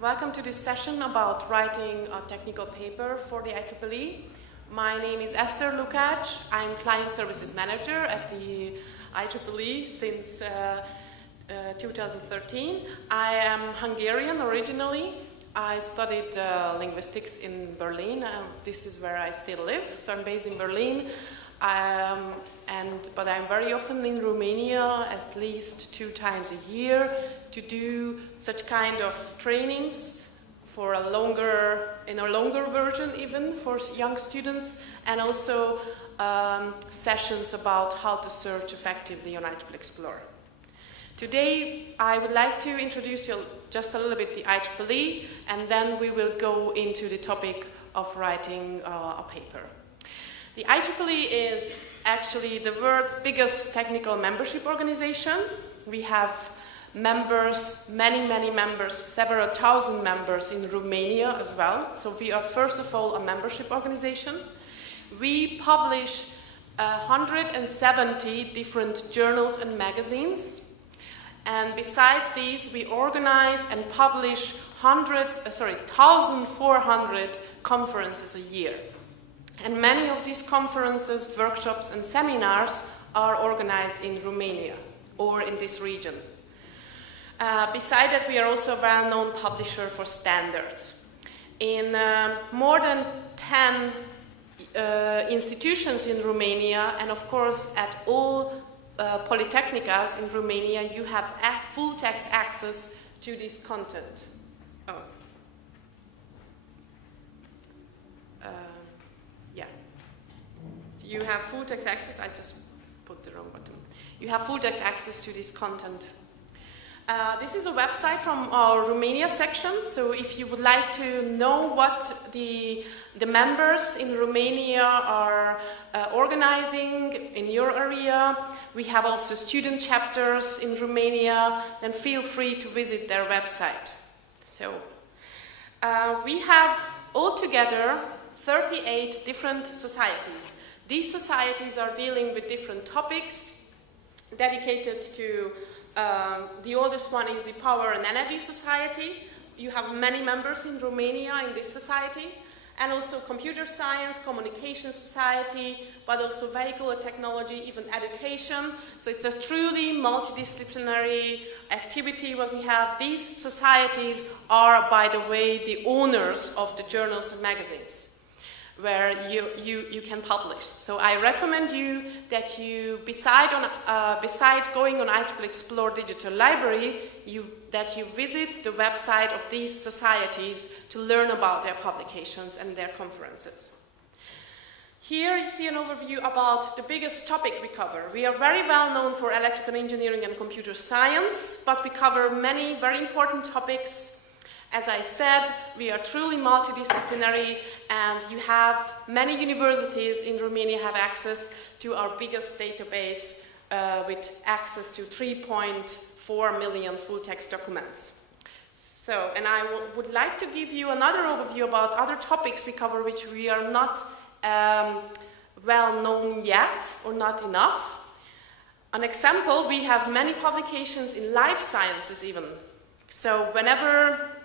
Welcome to this session about writing a technical paper for the IEEE. My name is Eszter Lukacs. I'm Client Services Manager at the IEEE since 2013. I am Hungarian originally. I studied linguistics in Berlin. This is where I still live, so I'm based in Berlin. But I'm very often in Romania, at least 2 times a year, to do such kind of trainings for in a longer version even for young students, and also sessions about how to search effectively on IEEE Explorer. Today, I would like to introduce you just a little bit the IEEE, and then we will go into the topic of writing a paper. The IEEE is actually the world's biggest technical membership organization. We have members, many members, several thousand members in Romania as well. So we are first of all a membership organization. We publish 170 different journals and magazines. And beside these, we organize and publish 1,400 conferences a year. And many of these conferences, workshops, and seminars are organized in Romania or in this region. Beside that, we are also a well-known publisher for standards. In more than 10 institutions in Romania, and of course at all polytechnicas in Romania, you have full text access to this content. You have full text access. I just put the wrong button. You have full text access to this content. This is a website from our Romania section. So if you would like to know what the members in Romania are organizing in your area, we have also student chapters in Romania, then feel free to visit their website. So we have altogether 38 different societies. These societies are dealing with different topics dedicated to, the oldest one is the Power and Energy Society. You have many members in Romania in this society, and also Computer Science, Communication Society, but also Vehicular Technology, even Education. So it's a truly multidisciplinary activity what we have. These societies are, by the way, the owners of the journals and magazines where you can publish. So I recommend you that you, beside going on IEEE Explore Digital Library, that you visit the website of these societies to learn about their publications and their conferences. Here you see an overview about the biggest topic we cover. We are very well known for electrical engineering and computer science, but we cover many very important topics. As I said, we are truly multidisciplinary, and you have many universities in Romania have access to our biggest database with access to 3.4 million full-text documents. So, and I would like to give you another overview about other topics we cover which we are not well known yet, or not enough. An example, we have many publications in life sciences even. So whenever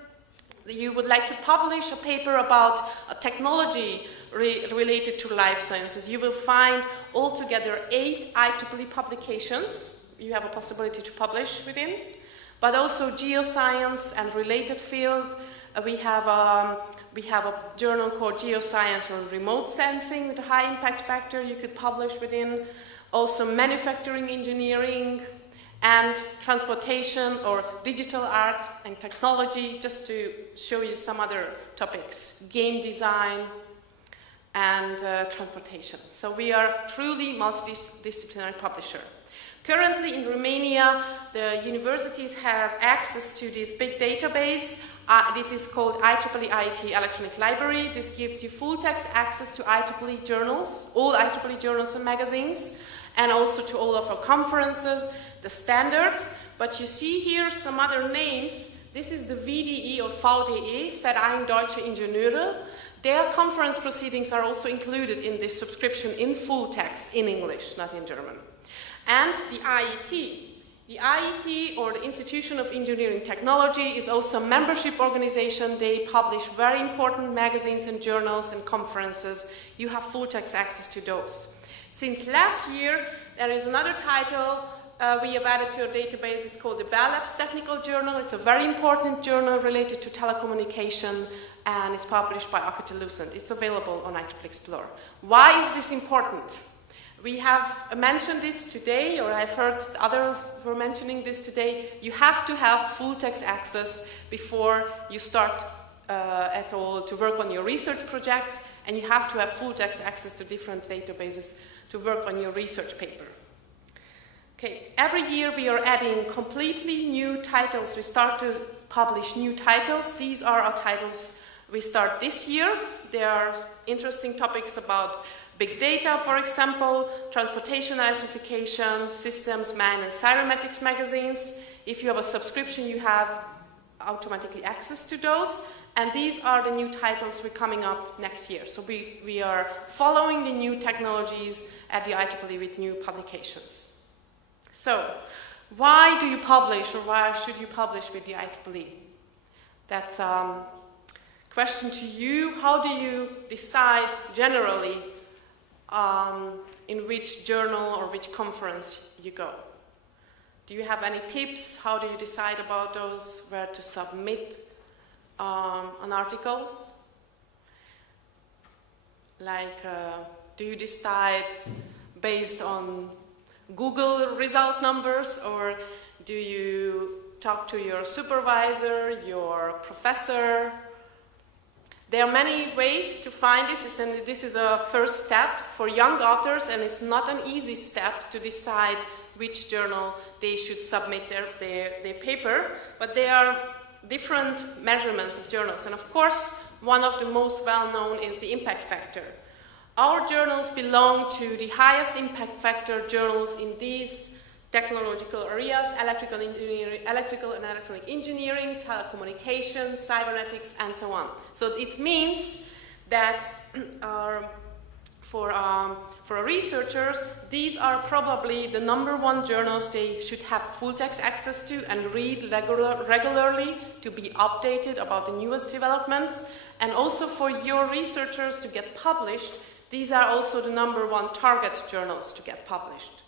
you would like to publish a paper about a technology related to life sciences, you will find altogether 8 IEEE publications you have a possibility to publish within, but also geoscience and related fields. We have a journal called Geoscience on Remote Sensing with a high impact factor you could publish within. Also manufacturing engineering and transportation or digital art and technology, just to show you some other topics, game design and transportation. So we are truly multidisciplinary publisher. Currently in Romania, the universities have access to this big database. It is called IEEE IT Electronic Library. This gives you full text access to IEEE journals, all IEEE journals and magazines, and also to all of our conferences, the standards. But you see here some other names. This is the VDE or VDE, Verein Deutsche Ingenieure. Their conference proceedings are also included in this subscription in full text, in English, not in German. And the IET The IET, or the Institution of Engineering Technology, is also a membership organization. They publish very important magazines and journals and conferences. You have full text access to those. Since last year, there is another title we have added to our database. It's called the Bell Labs Technical Journal. It's a very important journal related to telecommunication, and it's published by Alcatel-Lucent. It's available on IEEE Explorer. Why is this important? We have mentioned this today, or I've heard others were mentioning this today. You have to have full text access before you start at all to work on your research project, and you have to have full text access to different databases to work on your research paper. Okay, every year we are adding completely new titles. We start to publish new titles. These are our titles we start this year. There are interesting topics about big data, for example, transportation electrification, systems, man, and cymatics magazines. If you have a subscription, you have automatically access to those. And these are the new titles we're coming up next year. So we are following the new technologies at the IEEE with new publications. So, why do you publish, or why should you publish with the IEEE? That's a question to you. How do you decide generally in which journal or which conference you go? Do you have any tips? How do you decide about those, where to submit an article? Like, do you decide based on Google result numbers, or do you talk to your supervisor, your professor? There are many ways to find this, and this is a first step for young authors, and it's not an easy step to decide which journal they should submit their paper, but there are different measurements of journals, and of course one of the most well-known is the impact factor. Our journals belong to the highest impact factor journals in these technological areas: electrical engineering, electrical and electronic engineering, telecommunications, cybernetics, and so on. So it means that for our researchers, these are probably the #1 journals they should have full text access to and read regularly to be updated about the newest developments. And also for your researchers to get published, these are also the #1 target journals to get published.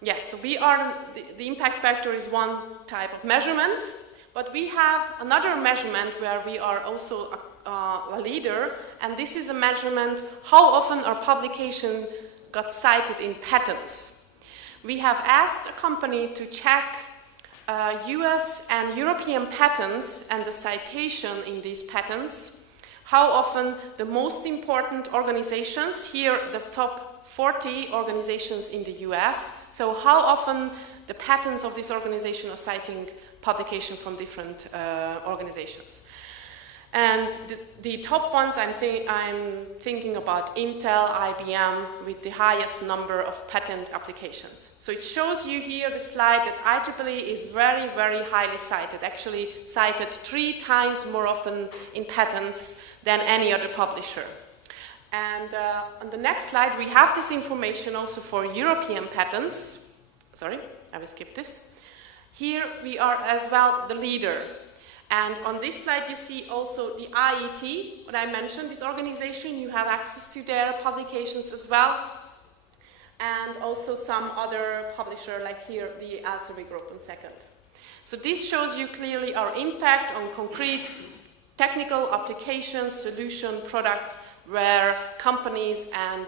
Yes, so the impact factor is one type of measurement, but we have another measurement where we are also a leader, and this is a measurement how often our publication got cited in patents. We have asked a company to check US and European patents and the citation in these patents, how often the most important organizations, here the top 40 organizations in the US, so how often the patents of this organization are citing publication from different organizations. And the top ones I'm thinking about Intel, IBM, with the highest number of patent applications. So it shows you here the slide that IEEE is very, very highly cited, actually cited 3 times more often in patents than any other publisher. And on the next slide, we have this information also for European patents. Sorry, I will skip this. Here we are as well the leader. And on this slide, you see also the IET, what I mentioned, this organization. You have access to their publications as well. And also some other publisher, like here, the Elsevier Group in second. So this shows you clearly our impact on concrete technical applications, solution products, where companies and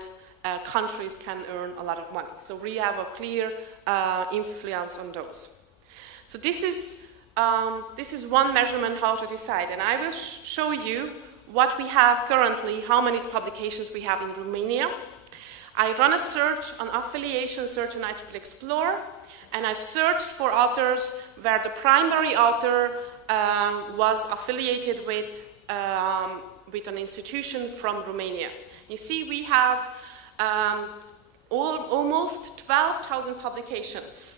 countries can earn a lot of money. So we have a clear influence on those. So this is one measurement how to decide, and I will show you what we have currently, how many publications we have in Romania. I run a search, an affiliation search on IEEE Explorer, and I've searched for authors where the primary author was affiliated with an institution from Romania. You see, we have almost 12,000 publications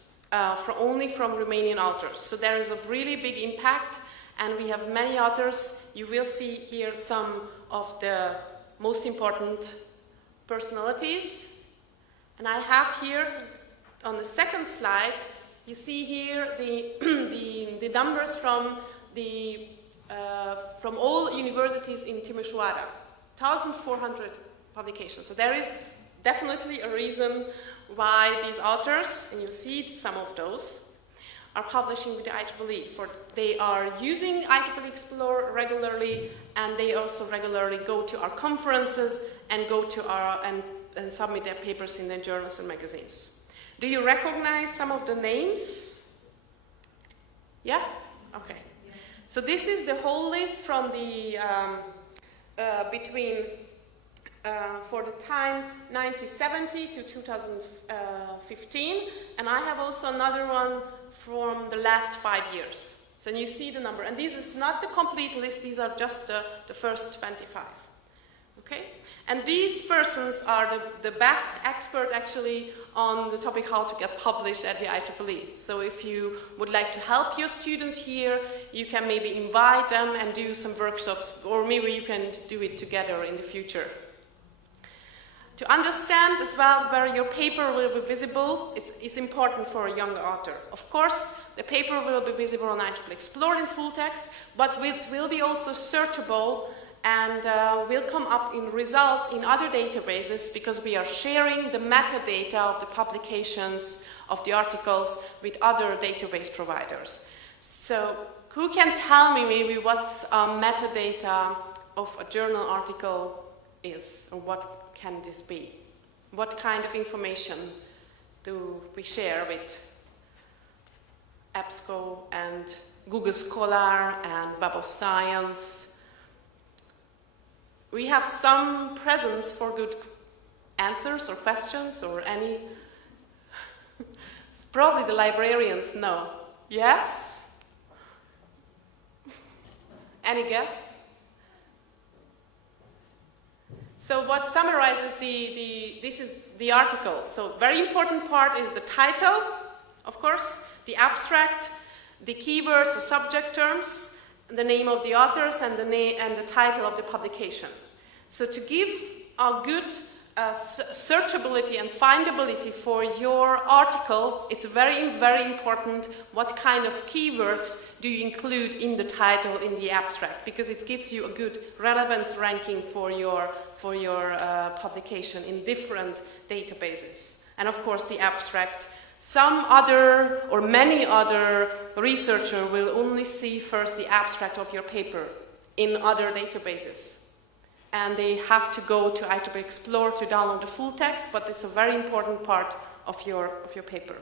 only from Romanian authors. So there is a really big impact, and we have many authors. You will see here some of the most important personalities. And I have here on the second slide, you see here the numbers from all universities in Timișoara, 1,400 publications. So there is definitely a reason why these authors, and you'll see some of those, are publishing with the IEEE. They are using IEEE Explore regularly, and they also regularly go to our conferences and go to our and submit their papers in their journals and magazines. Do you recognize some of the names? Yeah? Okay. So this is the whole list from the for the time 1970 to 2015, and I have also another one from the last 5 years. So you see the number, and this is not the complete list, these are just the first 25. Okay? And these persons are the best expert actually on the topic how to get published at the IEEE. So if you would like to help your students here, you can maybe invite them and do some workshops, or maybe you can do it together in the future. To understand as well where your paper will be visible, it's important for a young author. Of course, the paper will be visible on IEEE Explore in full text, but it will be also searchable and will come up in results in other databases, because we are sharing the metadata of the publications of the articles with other database providers. So who can tell me maybe what metadata of a journal article is, or what can this be? What kind of information do we share with EBSCO and Google Scholar and Web of Science? We have some presents for good answers or questions or any. It's probably the librarians, no. Yes? Any guess? So what summarizes this is the article. So very important part is the title, of course, the abstract, the keywords or subject terms, the name of the authors, and the title of the publication. So to give a good searchability and findability for your article, it's very, very important what kind of keywords do you include in the title, in the abstract, because it gives you a good relevance ranking for your publication in different databases. And of course the abstract. Some other or many other researchers will only see first the abstract of your paper in other databases. And they have to go to IEEE Explore to download the full text, but it's a very important part of your paper.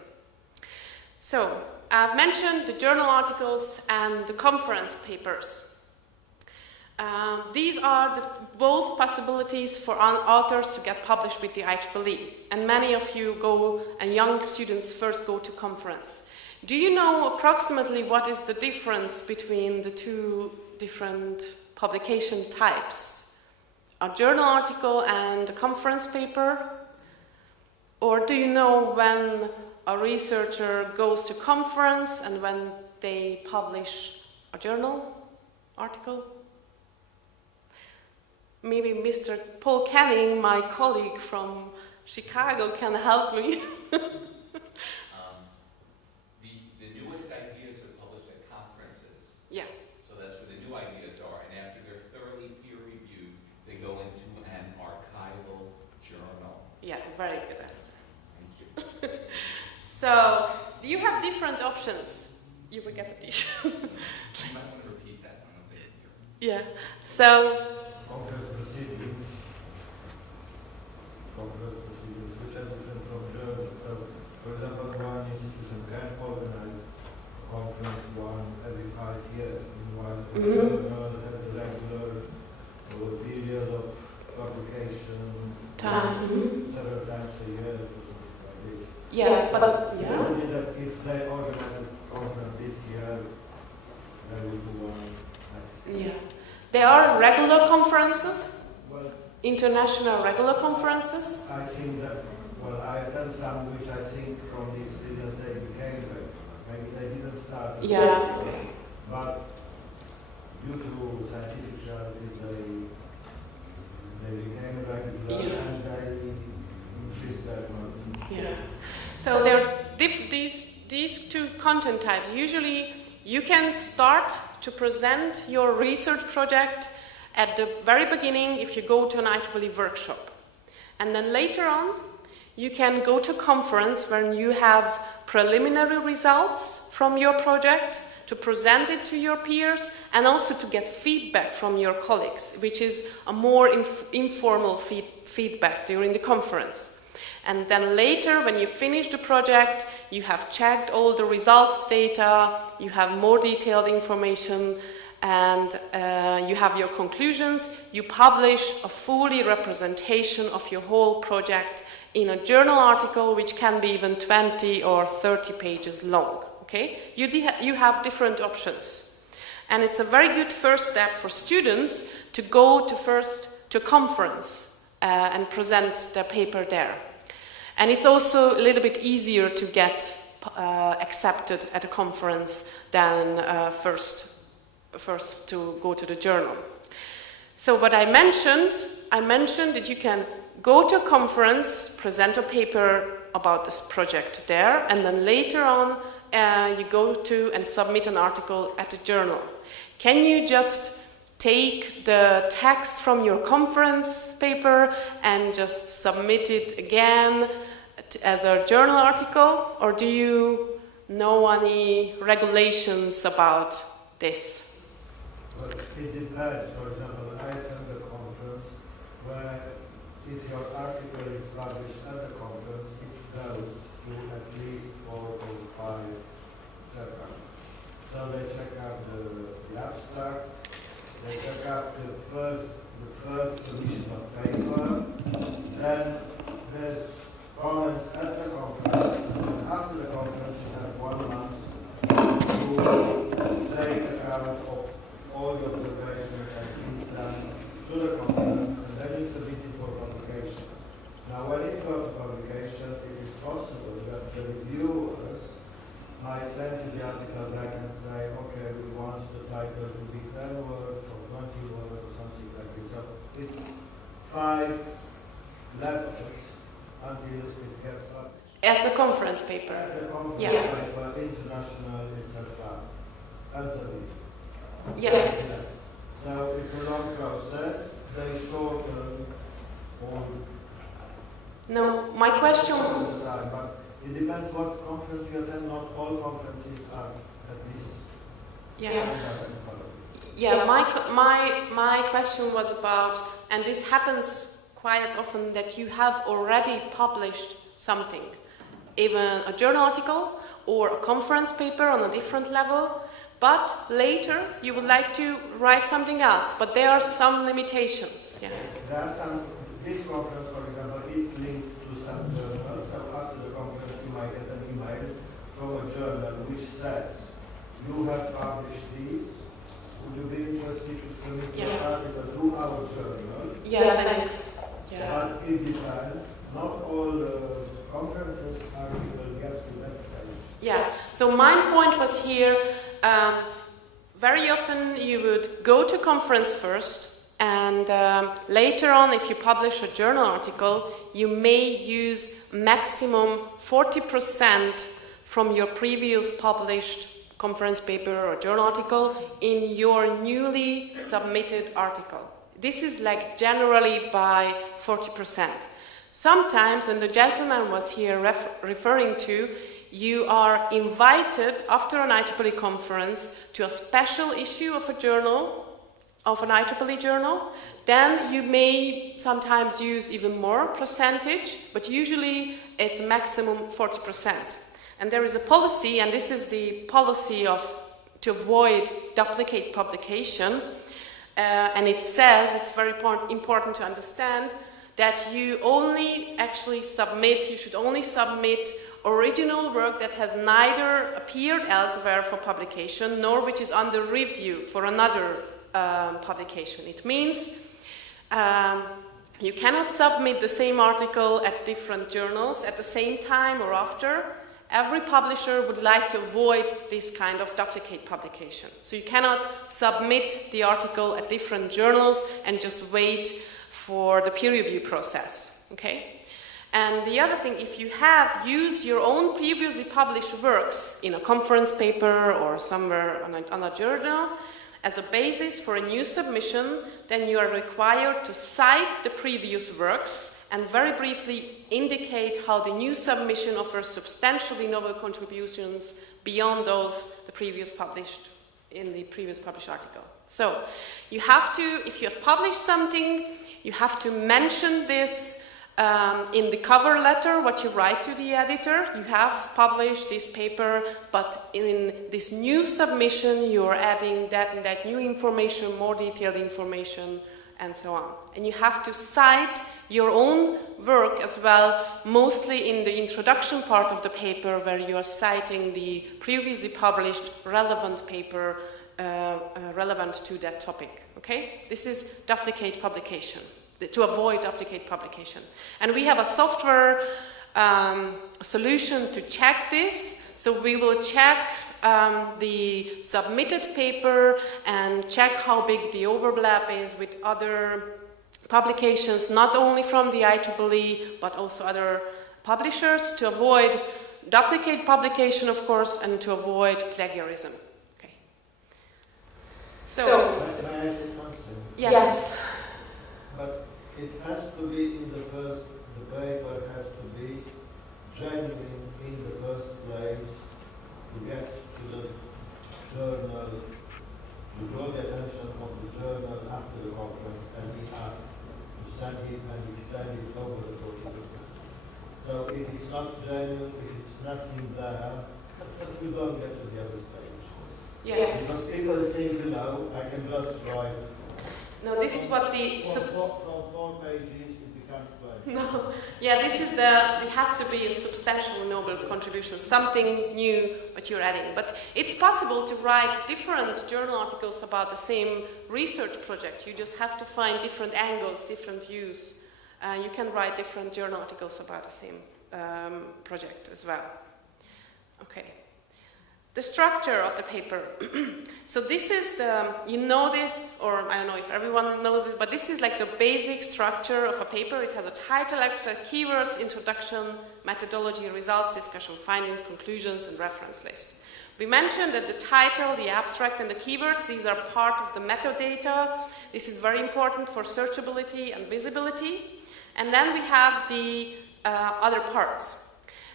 So, I've mentioned the journal articles and the conference papers. These are both possibilities for authors to get published with the IEEE. And many of you go, and young students first go to conference. Do you know approximately what is the difference between the two different publication types? A journal article and a conference paper? Or do you know when a researcher goes to conference and when they publish a journal article? Maybe Mr. Paul Canning, my colleague from Chicago, can help me. The newest ideas are published at conferences. Yeah. So that's where the new ideas are, and after they're thoroughly peer-reviewed, they go into an archival journal. Yeah, very good answer. Thank you. So, you have different options. You will get the t-shirt. You might want to repeat that one a bit here. Yeah. So. Conference proceedings, which are different from journals. So, for example, one institution can organize a conference every 5 years, meanwhile a journal has a regular period of publication several times a year or something like this. Yeah, but Usually that if they organize a conference this year, they will do one next year. yeah. There are regular conferences, Well, international regular conferences. I think that, well, I've done some which I think from these students they became regular. Maybe they didn't start. Yeah. But due to scientific realities, they became regular Yeah. and they increased their amount. Yeah. So there are these two content types. Usually you can start to present your research project at the very beginning if you go to an IEEE workshop. And then later on, you can go to a conference when you have preliminary results from your project to present it to your peers and also to get feedback from your colleagues, which is a more informal feedback during the conference. And then later, when you finish the project, you have checked all the results data, you have more detailed information, and you have your conclusions. You publish a fully representation of your whole project in a journal article, which can be even 20 or 30 pages long. Okay? You have different options. And it's a very good first step for students to go to a conference and present their paper there. And it's also a little bit easier to get accepted at a conference than first to go to the journal. So what I mentioned that you can go to a conference, present a paper about this project there, and then later on you go to and submit an article at the journal. Can you just take the text from your conference paper and just submit it again as a journal article, or do you know any regulations about this? Well, it depends. For example, I attend a conference where if your article is published at the conference, it goes to at least 4 or 5 check-ups. So they check out the abstract, they check out the first submission of paper, then there's comments at the conference, and after the conference you have 1 month to take account of all your preparations and things done to the conference, and then you submit it for publication. Now when it goes to publication, it is possible that the reviewers might send you the article back and say, okay, we want the title to be 10 words or 20 words or something like this. So it's 5 letters until it gets published. As a conference paper. As a conference paper, international, etc. As a lead. Yeah. So it's a long process. They shorten all. No, my question. But it depends what conference you attend. Not all conferences are at this. Yeah. My question was about, and this happens quite often, that you have already published something, even a journal article or a conference paper on a different level, but later you would like to write something else, but there are some limitations. Yeah. There are some, this conference, for example, is linked to some journals, so after the conference you might get an email from a journal which says, you have published this, would you be interested to submit your article to our journal? Yeah, thanks. Yeah. But it depends. Not all conferences are able to get to that stage. Yeah, so my point was here, very often you would go to conference first, and later on, if you publish a journal article, you may use maximum 40% from your previous published conference paper or journal article in your newly submitted article. This is like generally by 40%. Sometimes, and the gentleman was here referring to, you are invited after an IEEE conference to a special issue of a journal, of an IEEE journal. Then you may sometimes use even more percentage, but usually it's maximum 40%. And there is a policy, and this is the policy to avoid duplicate publication. And it says, it's very important to understand, that you should only submit original work that has neither appeared elsewhere for publication, nor which is under review for another publication. It means you cannot submit the same article at different journals at the same time or after. Every publisher would like to avoid this kind of duplicate publication. So you cannot submit the article at different journals and just wait for the peer review process, okay? And the other thing, if you have used your own previously published works in a conference paper or somewhere on a journal as a basis for a new submission, then you are required to cite the previous works and very briefly indicate how the new submission offers substantially novel contributions beyond those the previous published in the previous published article. So you have to, if you have published something, you have to mention this in the cover letter, what you write to the editor. You have published this paper, but in this new submission, you're adding that new information, more detailed information, and so on. And you have to cite your own work as well, mostly in the introduction part of the paper, where you are citing the previously published relevant paper relevant to that topic. Okay? This is duplicate publication, to avoid duplicate publication. And we have a software solution to check this. So we will check the submitted paper and check how big the overlap is with other publications, not only from the IEEE, but also other publishers, to avoid duplicate publication, of course, and to avoid plagiarism. Okay. So Can I say something? yes. But it has to be in the first, the paper has to be genuine in the first place to get to the journal, to draw the attention of the journal after the conference and be asked to send it and extend it over the 40%. So if it's not genuine, if it's nothing there, you don't get to the other stage. Yes. Because people think, you know, I can just write. No, this is what the From 4 pages, it becomes 20. no. Yeah, this is the. It has to be a substantial noble contribution, something new that you're adding. But it's possible to write different journal articles about the same research project. You just have to find different angles, different views. You can write different journal articles about the same project as well. Okay. The structure of the paper. So this is the, you know this, or I don't know if everyone knows this, but this is like the basic structure of a paper. It has a title, abstract, keywords, introduction, methodology, results, discussion, findings, conclusions, and reference list. We mentioned that the title, the abstract, and the keywords, these are part of the metadata. This is very important for searchability and visibility. And then we have the other parts.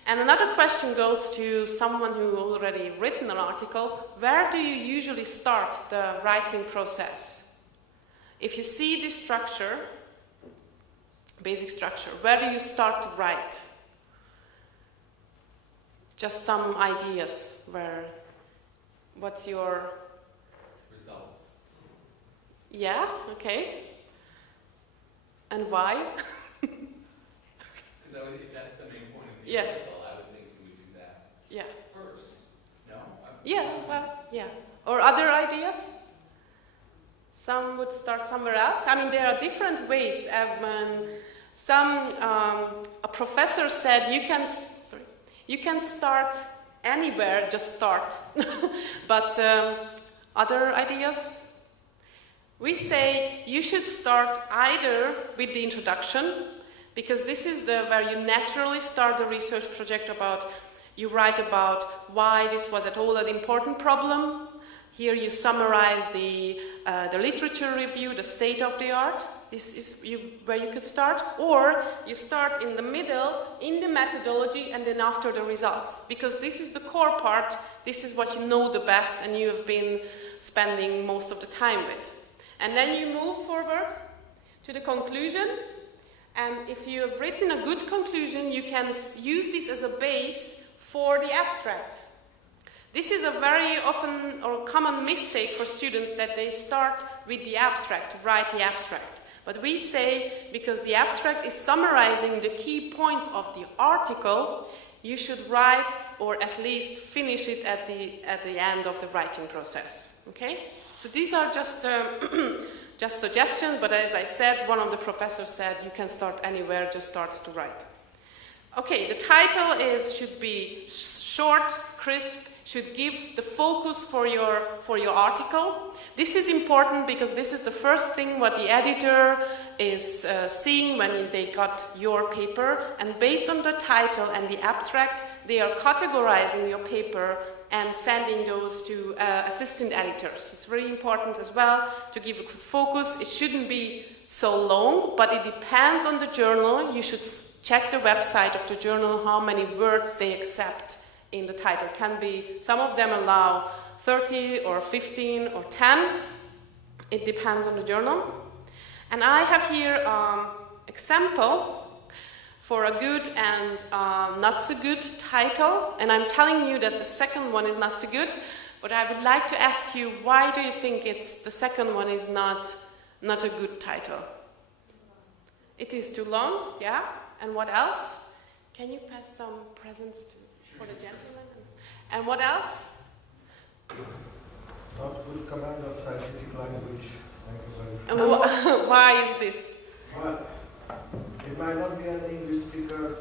And another question goes to someone who already written an article. Where do you usually start the writing process? If you see this structure, basic structure, where do you start to write? Just some ideas. What's your... Results. Yeah, okay. And why? Because if that's the main point of the Yeah. article, I would think we would do that Yeah. first. No? Yeah, well, yeah. Or other ideas? Some would start somewhere else. I mean, there are different ways. A professor said you can start anywhere, just start. But other ideas? We say you should start either with the introduction, because this is where you naturally start the research project about, you write about why this was at all an important problem. Here you summarize the literature review, the state of the art. This is where you could start. Or you start in the middle, in the methodology, and then after the results. Because this is the core part, this is what you know the best and you have been spending most of the time with. And then you move forward to the conclusion. And if you have written a good conclusion, you can use this as a base for the abstract. This is a very often or common mistake for students, that they start with the abstract, to write the abstract. But we say, because the abstract is summarizing the key points of the article, you should write, or at least finish it at the end of the writing process. Okay? So these are just just suggestions, but as I said, one of the professors said you can start anywhere, just start to write. Okay, the title should be short, crisp, should give the focus for your article. This is important because this is the first thing what the editor is seeing when they got your paper, and based on the title and the abstract, they are categorizing your paper and sending those to assistant editors. It's very important as well to give a good focus. It shouldn't be so long, but it depends on the journal. You should check the website of the journal how many words they accept in the title. Can be, some of them allow 30 or 15 or 10. It depends on the journal. And I have here example for a good and not so good title, and I'm telling you that the second one is not so good, but I would like to ask you, why do you think the second one is not a good title? It is too long, yeah? And what else? Can you pass some presents for the gentleman? And what else? Not good command of scientific language. Thank you very much. And why is this? Well, it might not be an English speaker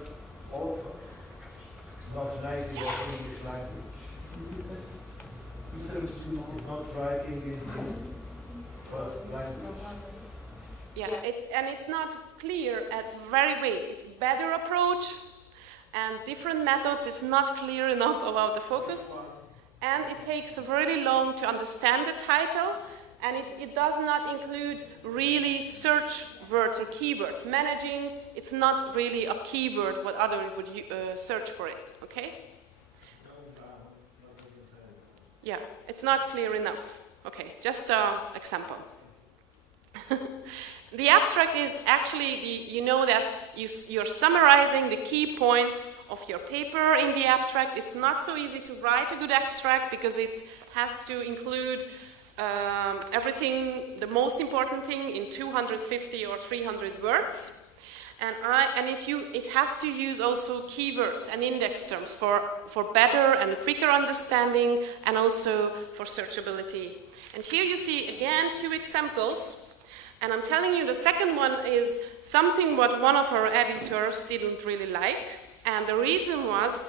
author. It's not native of English language. It's not writing in his first language. Yeah, it's not clear. It's very vague. It's better approach and different methods. It's not clear enough about the focus, and it takes very long to understand the title, and it does not include really search words or keywords. Managing, it's not really a keyword what others would search for it, okay? Yeah, it's not clear enough. Okay, just an example. The abstract is actually, you know that you're summarizing the key points of your paper in the abstract. It's not so easy to write a good abstract because it has to include everything, the most important thing, in 250 or 300 words. And it has to use also keywords and index terms for better and quicker understanding, and also for searchability. And here you see again 2 examples. And I'm telling you, the second one is something what one of our editors didn't really like. And the reason was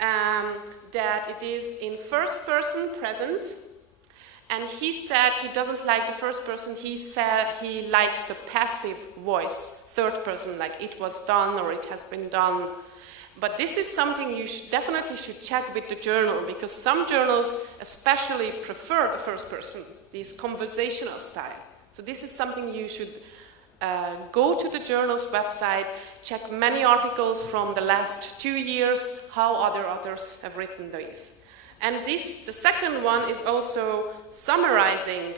that it is in first person present. And he said he doesn't like the first person. He said he likes the passive voice, third person, like it was done or it has been done. But this is something you definitely should check with the journal, because some journals especially prefer the first person, this conversational style. So this is something you should go to the journal's website, check many articles from the last 2 years, how other authors have written these. And the second one is also summarizing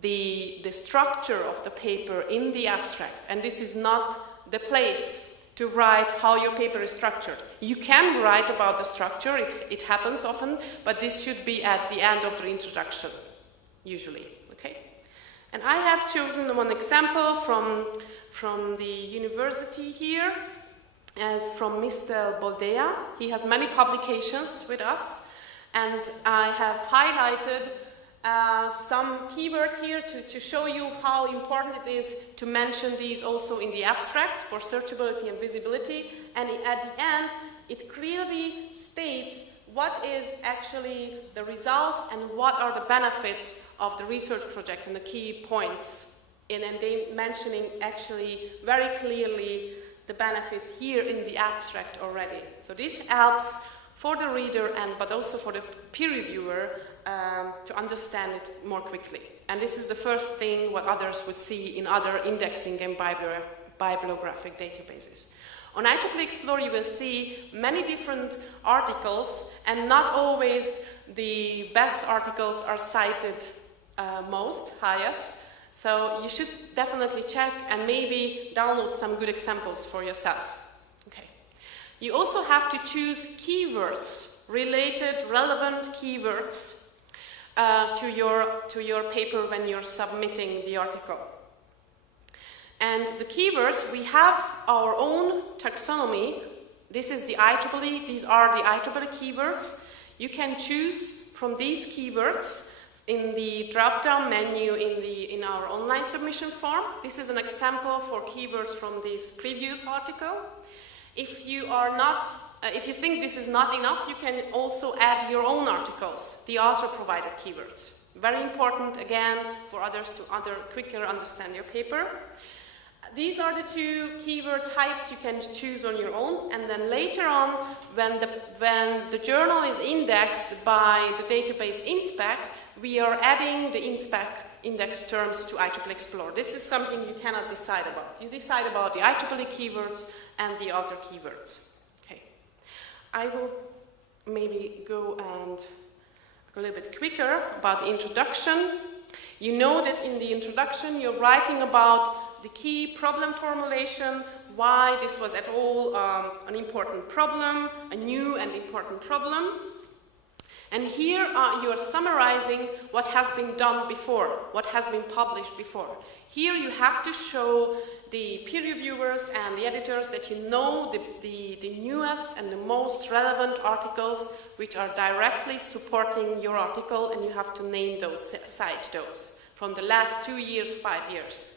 the structure of the paper in the abstract. And this is not the place to write how your paper is structured. You can write about the structure, it happens often, but this should be at the end of the introduction, usually. And I have chosen one example from the university here, as from Mr. Boldea. He has many publications with us, and I have highlighted some keywords here to show you how important it is to mention these also in the abstract for searchability and visibility. And at the end, it clearly states what is actually the result and what are the benefits of the research project and the key points. And they mentioning actually very clearly the benefits here in the abstract already. So this helps for the reader but also for the peer reviewer to understand it more quickly. And this is the first thing what others would see in other indexing and bibliographic databases. On IEEE Explore you will see many different articles, and not always the best articles are cited highest. So you should definitely check and maybe download some good examples for yourself. Okay. You also have to choose keywords, relevant keywords to your paper when you're submitting the article. And the keywords, we have our own taxonomy. This is the IEEE, these are the IEEE keywords. You can choose from these keywords in the drop-down menu in our online submission form. This is an example for keywords from this previous article. If you are not if you think this is not enough, you can also add your own articles, the author-provided keywords. Very important, again, for others to quicker understand your paper. These are the two keyword types you can choose on your own, and then later on, when the journal is indexed by the database InSpec, we are adding the InSpec index terms to IEEE Explore. This is something you cannot decide about. You decide about the IEEE keywords and the author keywords. Okay. I will maybe go and a little bit quicker about the introduction. You know that in the introduction you're writing about the key problem formulation, why this was at all an important problem, a new and important problem. And here you are summarizing what has been done before, what has been published before. Here you have to show the peer reviewers and the editors that you know the newest and the most relevant articles which are directly supporting your article, and you have to name those, cite those, from the last 2 years, 5 years.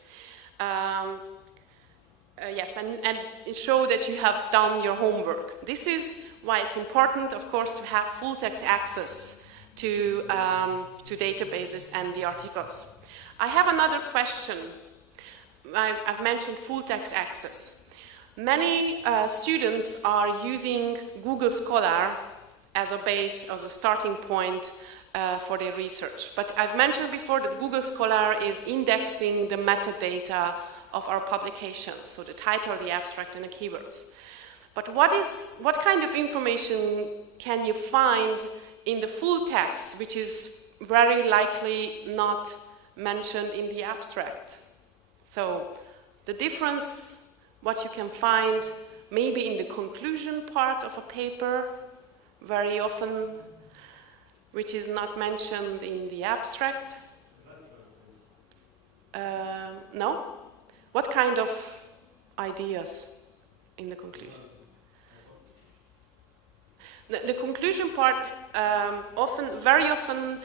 Yes, and show that you have done your homework. This is why it's important, of course, to have full text access to databases and the articles. I have another question. I've mentioned full text access. Many students are using Google Scholar as a base, as a starting point for their research. But I've mentioned before that Google Scholar is indexing the metadata of our publications, so the title, the abstract, and the keywords. But what kind of information can you find in the full text, which is very likely not mentioned in the abstract? So the difference, what you can find maybe in the conclusion part of a paper, very often, which is not mentioned in the abstract. No? What kind of ideas in the conclusion? The conclusion part very often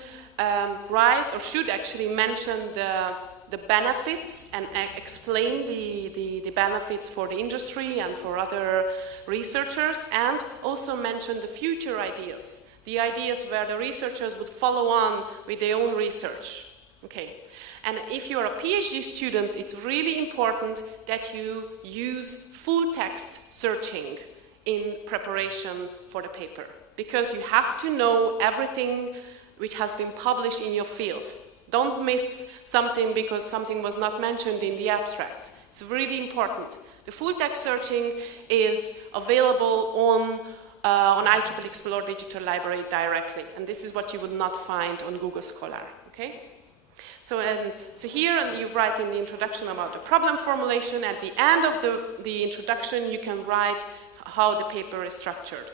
writes, or should actually mention the benefits and explain the benefits for the industry and for other researchers, and also mention the future ideas, the ideas where the researchers would follow on with their own research. Okay. And if you're a PhD student, it's really important that you use full text searching in preparation for the paper, because you have to know everything which has been published in your field. Don't miss something because something was not mentioned in the abstract. It's really important. The full text searching is available on IEEE Explore Digital Library directly, and this is what you would not find on Google Scholar. Okay? So here you write in the introduction about the problem formulation. At the end of the introduction, you can write how the paper is structured.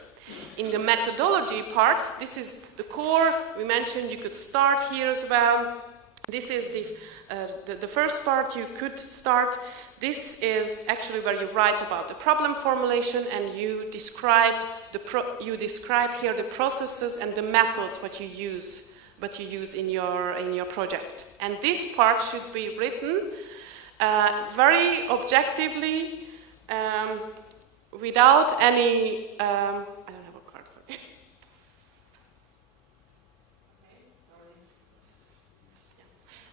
In the methodology part, this is the core. We mentioned you could start here as well. This is the first part you could start. This is actually where you write about the problem formulation, and you describe here the processes and the methods what you used in your project. And this part should be written very objectively, without any I don't have a card, sorry.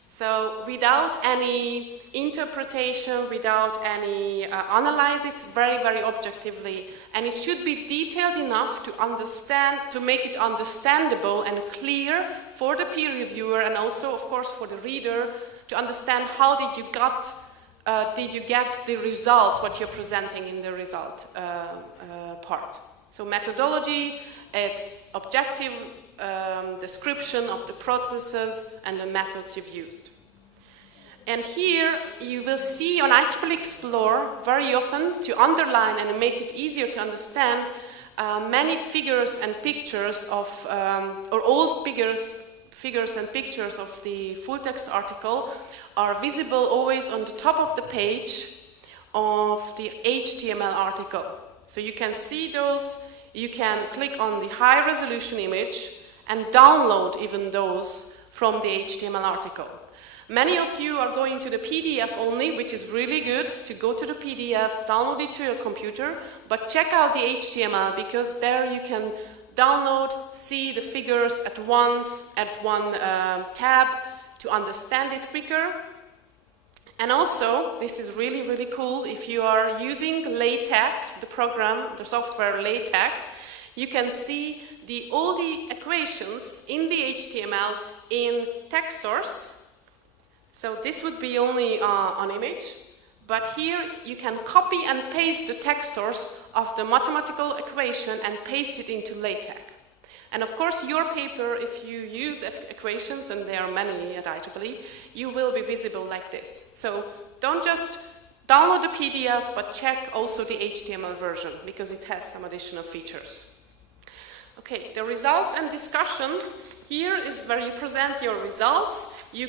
So without any interpretation, without any analyze it very, very objectively, and it should be detailed enough to understand, to make it understandable and clear for the peer reviewer, and also, of course, for the reader, to understand how did you get the results, what you're presenting in the result part. So methodology, it's objective description of the processes and the methods you've used. And here you will see on IEEE Explore very often, to underline and make it easier to understand, many figures and pictures of, or all figures and pictures of the full text article are visible always on the top of the page of the HTML article. So you can see those, you can click on the high resolution image and download even those from the HTML article. Many of you are going to the PDF only, which is really good to go to the PDF, download it to your computer, but check out the HTML because there you can download, see the figures at once, at one tab to understand it quicker. And also, this is really, really cool, if you are using LaTeX, the program, the software LaTeX, you can see all the equations in the HTML in text source. So this would be only an image, but here you can copy and paste the text source of the mathematical equation and paste it into LaTeX. And of course, your paper, if you use equations, and there are many at IEEE, you will be visible like this. So don't just download the PDF, but check also the HTML version, because it has some additional features. Okay, the results and discussion. Here is where you present your results. You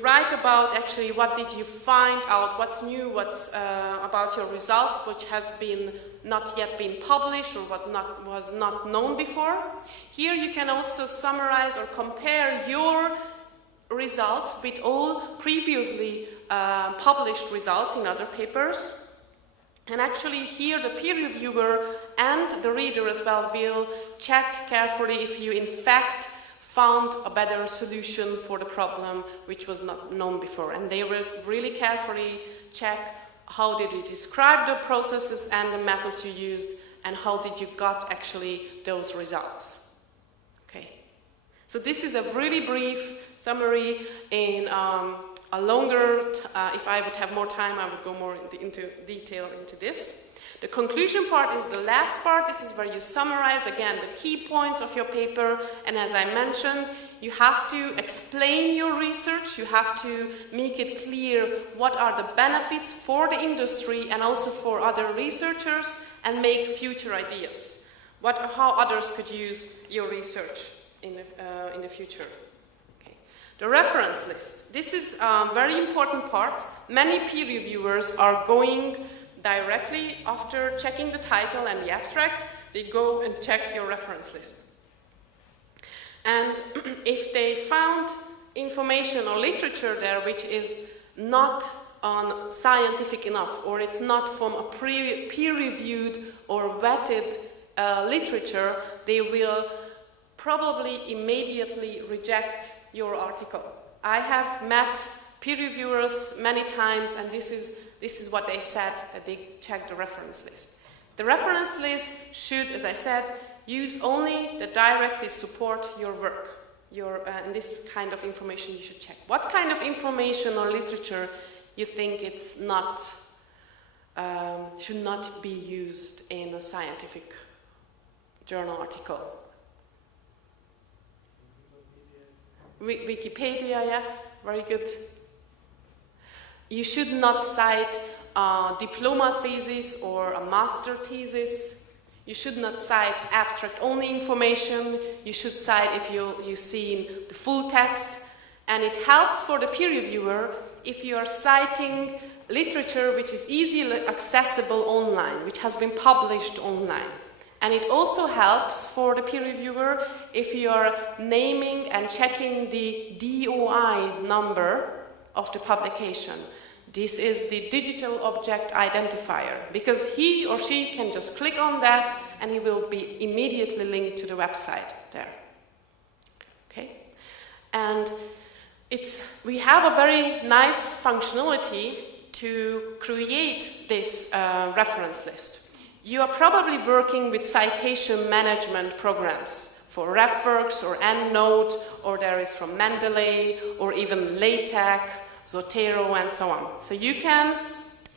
write about actually what did you find out, what's new, what's about your result, which has been not yet been published or what was not known before. Here you can also summarize or compare your results with all previously published results in other papers. And actually here the peer reviewer and the reader as well will check carefully if you in fact found a better solution for the problem which was not known before. And they will really carefully check how did you describe the processes and the methods you used and how did you got actually those results. Okay. So this is a really brief summary. In a longer, if I would have more time, I would go more into detail into this. The conclusion part is the last part. This is where you summarize, again, the key points of your paper. And as I mentioned, you have to explain your research. You have to make it clear what are the benefits for the industry and also for other researchers, and make future ideas. How others could use your research in the future. The reference list. This is a very important part. Many peer reviewers are going directly after checking the title and the abstract, they go and check your reference list. And if they found information or literature there which is not scientific enough, or it's not from a peer-reviewed or vetted literature, they will probably immediately reject your article. I have met peer reviewers many times, and this is what they said, that they checked the reference list. The reference list should, as I said, use only that directly support your work. And this kind of information you should check. What kind of information or literature you think it's not, should not be used in a scientific journal article? Wikipedia, yes, very good. You should not cite a diploma thesis or a master thesis. You should not cite abstract-only information. You should cite if you've seen the full text. And it helps for the peer reviewer if you are citing literature which is easily accessible online, which has been published online. And it also helps for the peer reviewer if you are naming and checking the DOI number of the publication. This is the digital object identifier, because he or she can just click on that and he will be immediately linked to the website there. Okay? And we have a very nice functionality to create this reference list. You are probably working with citation management programs for RefWorks or EndNote, or there is from Mendeley, or even LaTeX, Zotero, and so on. So you can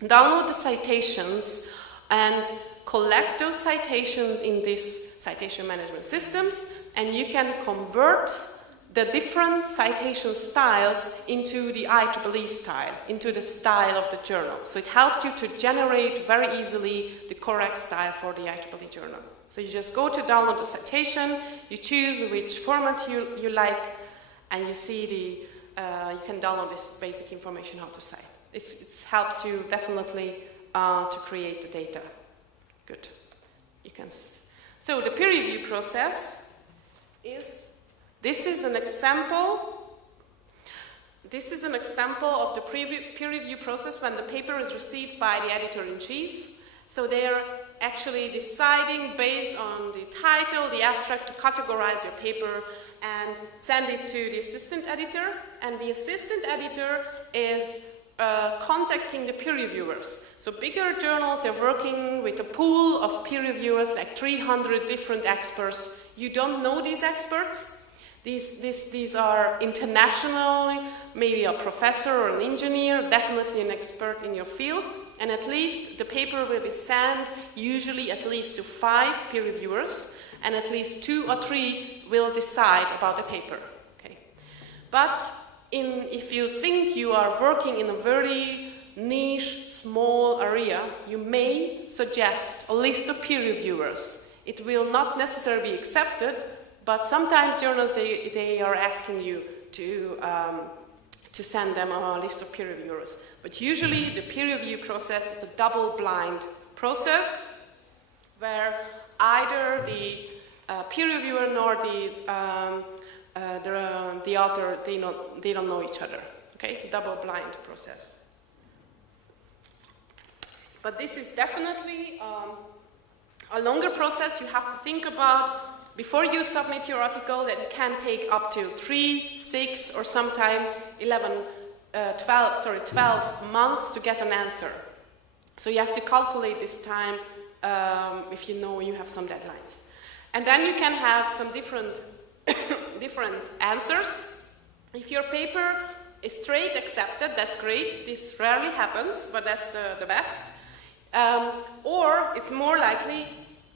download the citations and collect those citations in these citation management systems, and you can convert the different citation styles into the IEEE style, into the style of the journal. So it helps you to generate very easily the correct style for the IEEE journal. So you just go to download the citation, you choose which format you like, and you see you can download this basic information how to cite. It helps you definitely to create the data. Good. So the peer review process is, this is an example. this is an example of the peer review process when the paper is received by the editor-in-chief. So they are actually deciding based on the title, the abstract, to categorize your paper and send it to the assistant editor. And the assistant editor is contacting the peer reviewers. So bigger journals, they're working with a pool of peer reviewers, like 300 different experts. You don't know these experts. These are international, maybe a professor or an engineer, definitely an expert in your field. And at least the paper will be sent usually at least to 5 peer reviewers, and at least 2 or 3 will decide about the paper. Okay. But if you think you are working in a very niche, small area, you may suggest a list of peer reviewers. It will not necessarily be accepted, but sometimes journals, they are asking you to send them a list of peer reviewers. But usually the peer review process is a double-blind process where either the peer reviewer nor the author, they don't know each other. Okay, double-blind process. But this is definitely a longer process. You have to think about, before you submit your article, that it can take up to 3, 6, or sometimes 12 months to get an answer. So you have to calculate this time if you know you have some deadlines. And then you can have some different answers. If your paper is straight accepted, that's great. This rarely happens, but that's the best. Or it's more likely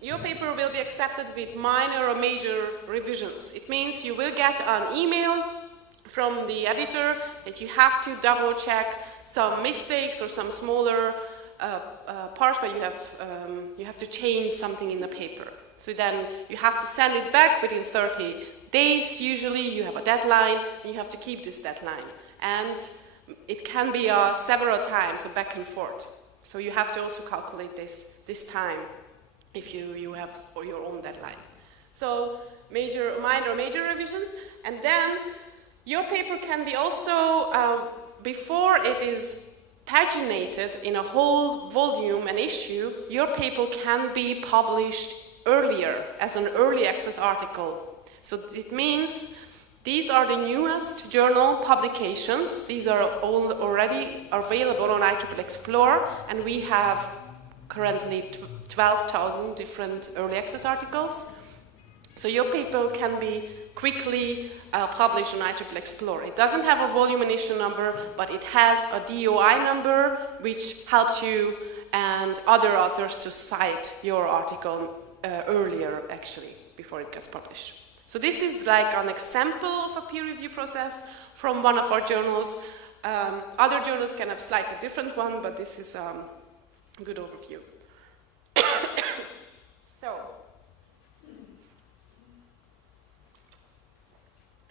your paper will be accepted with minor or major revisions. It means you will get an email from the editor that you have to double check some mistakes or some smaller parts where you have to change something in the paper. So then you have to send it back within 30 days. Usually you have a deadline and you have to keep this deadline. And it can be several times, so back and forth. So you have to also calculate this time if you have your own deadline. So minor, major revisions, and then your paper can be also, before it is paginated in a whole volume and issue, your paper can be published earlier as an early access article. So it means these are the newest journal publications. These are all already available on IEEE Explorer, and we have currently 12,000 different early access articles. So your paper can be quickly published on IEEE Explorer. It doesn't have a volume and issue number, but it has a DOI number, which helps you and other authors to cite your article earlier, actually, before it gets published. So this is like an example of a peer review process from one of our journals. Other journals can have slightly different one, but this is a good overview. So,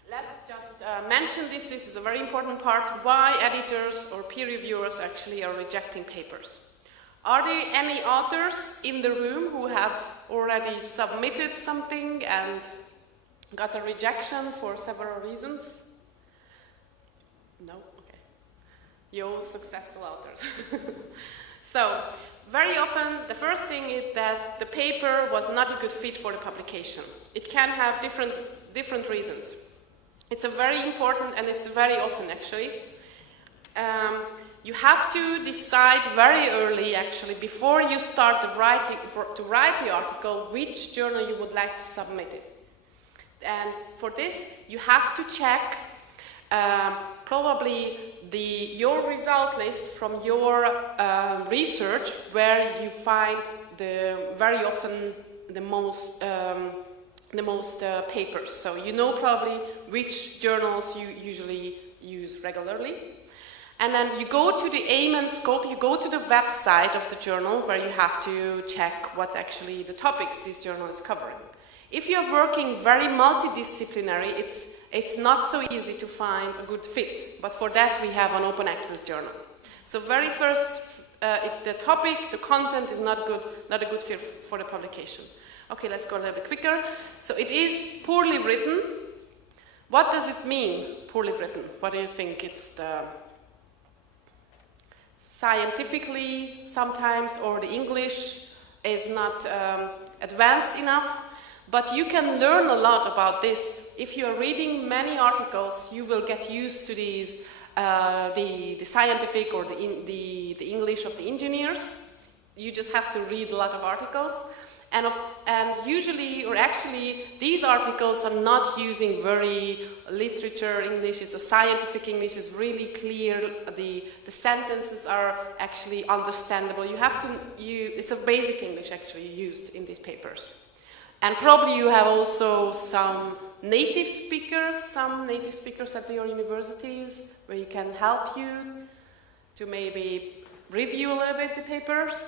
let's just mention this. This is a very important part, why editors or peer reviewers actually are rejecting papers. Are there any authors in the room who have already submitted something and got a rejection for several reasons? No? Okay. You're all successful authors. So, very often the first thing is that the paper was not a good fit for the publication. It can have different reasons. It's a very important, and it's very often actually. You have to decide very early, actually, before you start to write the article, which journal you would like to submit it. And for this, you have to check probably your result list from your research, where you find very often the most papers. So you know probably which journals you usually use regularly. And then you go to the aim and scope, you go to the website of the journal where you have to check what's actually the topics this journal is covering. If you're working very multidisciplinary, it's not so easy to find a good fit, but for that we have an open access journal. So very first, the topic, the content is not a good fit for the publication. Okay, let's go a little bit quicker. So it is poorly written. What does it mean, poorly written? What do you think? It's the scientifically sometimes, or the English is not advanced enough, but you can learn a lot about this. If you are reading many articles, you will get used to these, the scientific or the English of the engineers. You just have to read a lot of articles. And usually, or actually, these articles are not using very literature English. It's a scientific English. It's really clear. The sentences are actually understandable. You have to. It's a basic English actually used in these papers. And probably you have also some native speakers at your universities where you can help you to maybe review a little bit the papers.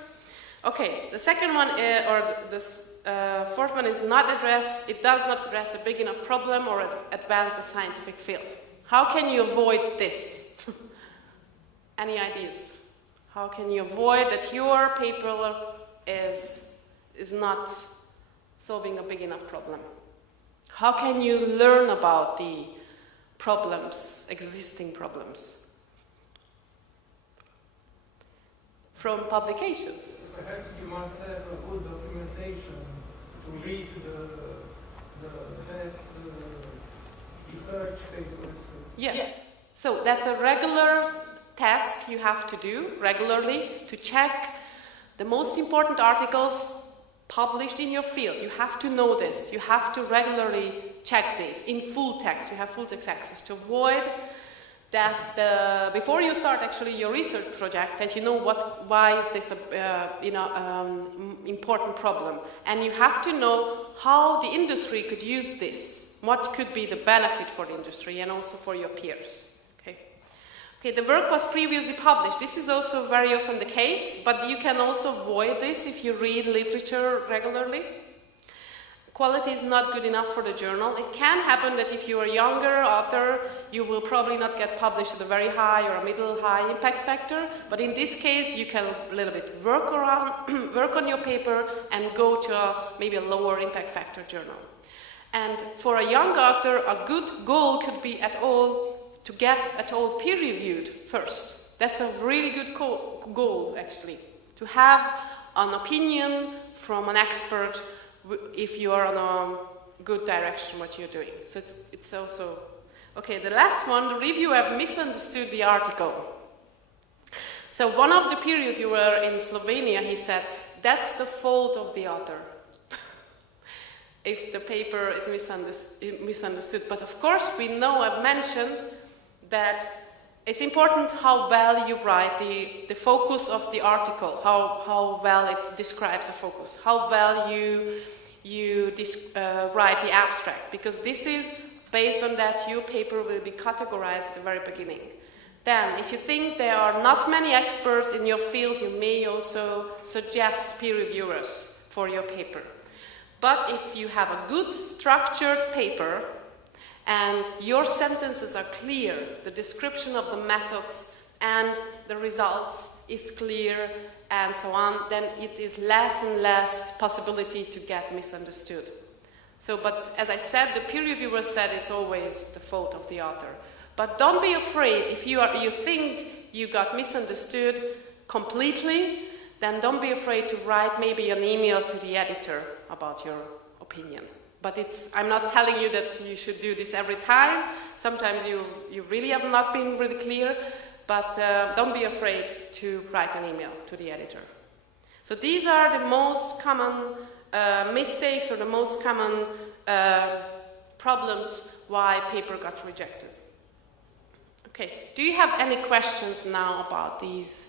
Okay, the second one, fourth one is it does not address a big enough problem or advance the scientific field. How can you avoid this? Any ideas? How can you avoid that your paper is not solving a big enough problem? How can you learn about the problems, existing problems? From publications. Perhaps you must have a good documentation to read the best research papers. Yes. So that's a regular task you have to do regularly to check the most important articles published in your field. You have to know this. You have to regularly check this in full text. You have full text access to avoid that before you start actually your research project, that you know why is this important problem, and you have to know how the industry could use this. What could be the benefit for the industry and also for your peers? Okay, the work was previously published. This is also very often the case, but you can also avoid this if you read literature regularly. Quality is not good enough for the journal. It can happen that if you are a younger author, you will probably not get published at a very high or a middle high impact factor, but in this case you can a little bit work on your paper and go to maybe a lower impact factor journal. And for a young author, a good goal could be to get at all peer reviewed first. That's a really good goal actually, to have an opinion from an expert if you are on a good direction what you're doing. So it's also okay. The last one, the reviewer misunderstood the article. So one of the peer reviewers in Slovenia, he said that's the fault of the author if the paper is misunderstood. But of course we know, I've mentioned that it's important how well you write the focus of the article, how well it describes the focus, how well you write the abstract, because this is based on that your paper will be categorized at the very beginning. Then, if you think there are not many experts in your field, you may also suggest peer reviewers for your paper. But if you have a good structured paper, and your sentences are clear, the description of the methods and the results is clear, and so on, then it is less and less possibility to get misunderstood. So, but as I said, the peer reviewer said it's always the fault of the author. But don't be afraid if you think you got misunderstood completely, then don't be afraid to write maybe an email to the editor about your opinion. But I'm not telling you that you should do this every time. Sometimes you really have not been really clear, but don't be afraid to write an email to the editor. So these are the most common mistakes or the most common problems why paper got rejected. Okay, do you have any questions now about these?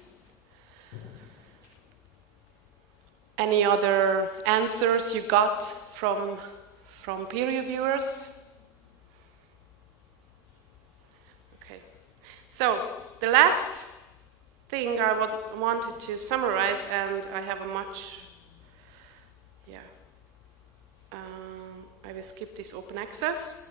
Any other answers you got from peer reviewers? Okay, so the last thing I wanted to summarize, and I have a much, I will skip this open access.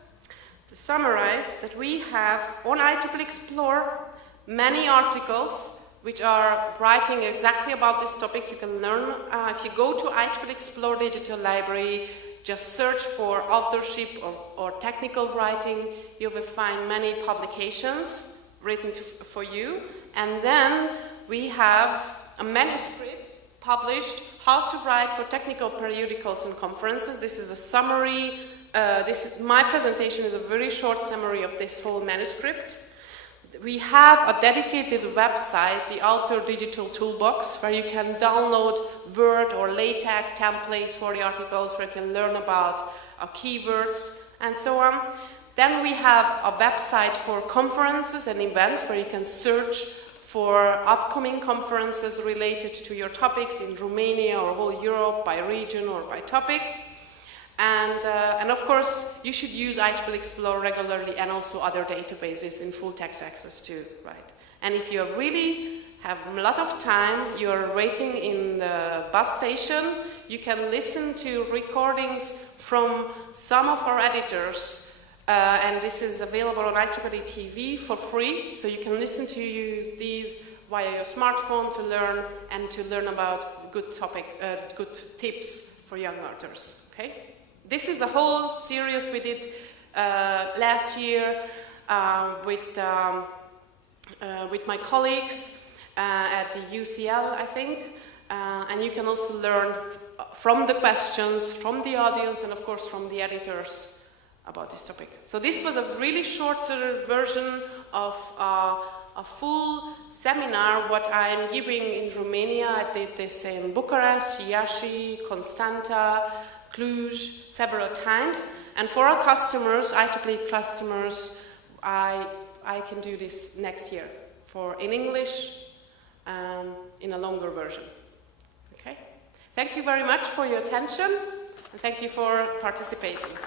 To summarize that we have on IEEE Explore many articles which are writing exactly about this topic. You can learn, if you go to IEEE Explore Digital Library, just search for authorship or technical writing, you will find many publications written for you. And then we have a manuscript published, How to Write for Technical Periodicals and Conferences. This is a summary. My presentation is a very short summary of this whole manuscript. We have a dedicated website, the Author Digital Toolbox, where you can download Word or LaTeX templates for the articles, where you can learn about keywords and so on. Then we have a website for conferences and events, where you can search for upcoming conferences related to your topics in Romania or whole Europe, by region or by topic. And of course, you should use IEEE Explore regularly, and also other databases in full text access too, right? And if you really have a lot of time, you're waiting in the bus station, you can listen to recordings from some of our editors, and this is available on IEEE TV for free, so you can listen to these via your smartphone to learn about good tips for young authors, okay? This is a whole series we did last year with my colleagues at the UCL, I think, and you can also learn from the questions, from the audience, and of course from the editors about this topic. So this was a really shorter version of a full seminar what I'm giving in Romania. I did this in Bucharest, Iași, Constanta, Cluj, several times, and for our customers, IEEE customers, I can do this next year in English, in a longer version. Okay? Thank you very much for your attention, and thank you for participating.